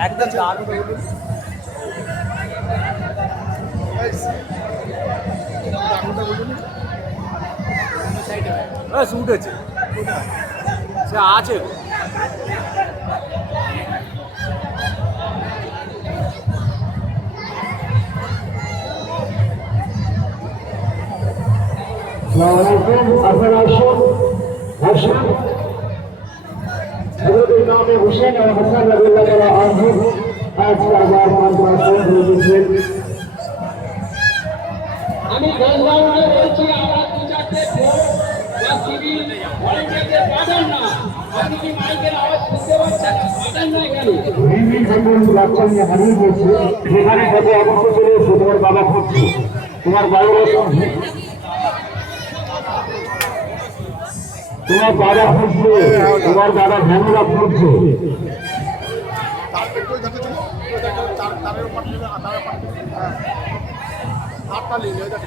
একদম দারুণ উঠেছে সে আছে नाम हुसैन और हसन आज का आजाद আমি গঙ্গাউনে বলছি আওয়াজ উঠাতে বা টিভি ভলেন্টিয়ারদের পাবেন না আপনি কি মাইকের আওয়াজ শুনতে পাচ্ছেন পাবেন না এখানে রিমিল সম্বন্ধ বাচ্চা নিয়ে হারিয়ে গেছে যেখানে সাথে অবশ্য চলে এসে তোমার বাবা খুঁজছে তোমার বাবার তোমার বাবা খুঁজছে তোমার দাদা ভ্যানরা খুঁজছে आपका ले लिया जाए